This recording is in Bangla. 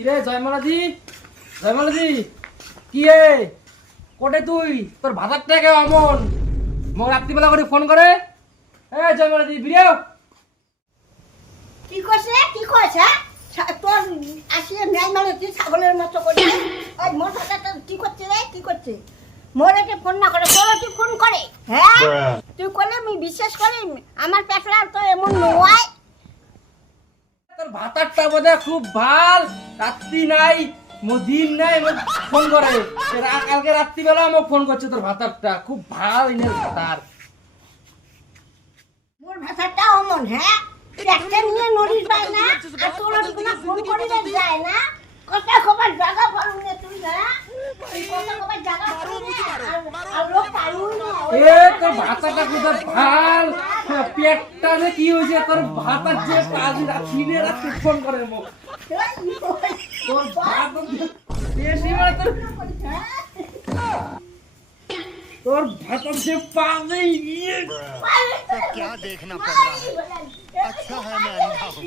কিরে জয়মালাজি, জয়মালাজি কি রে কোটে তুই? তোর ভাতার টাকা অমন মো রাত্রিবেলা করে ফোন করে। জয়মালাজি বিরিয়াও কি করছে কি করছে তোর আসিয়ে ন্যায় মানে তুই ছাগলের মতো করে ওই মোটরটা কি করছে রে কি করছে? মোরেকে ফোন না করে তোরা তুই ফোন করে হ্যাঁ তুই করলে আমি বিশ্বাস করি আমার পেটলা তো এমন নয়। তোর ভাতারটা বোধহয় খুব ভাল, রাত্রি নাই দিন নাই ফোন করে। কালকে রাত্রিবেলা আমাকে ফোন করছে, তোর ভাতারটা খুব ভাল ইনের ভাতার। মোর ভাষাটা অমন হ্যাঁ তুই একটা নিয়ে নড়িস পাই না আর তোর কোনো ফোন করে যায় না কথা খবর জায়গা পারু না তুই না তুই কথা খবর জায়গা পারু না আর লোক পারু না তোর ভাতাটা কোথায় ভাল, পেটটা যে কি হয়েছে তোর ভাতার যে কাজ রাত্রি রাত্রি ফোন করে মোক। তোর ভাত বেশি মানে তোর ভাতার যে পাবে क्या देखना पड़ रहा है? अच्छा है मैं अंधा हूँ।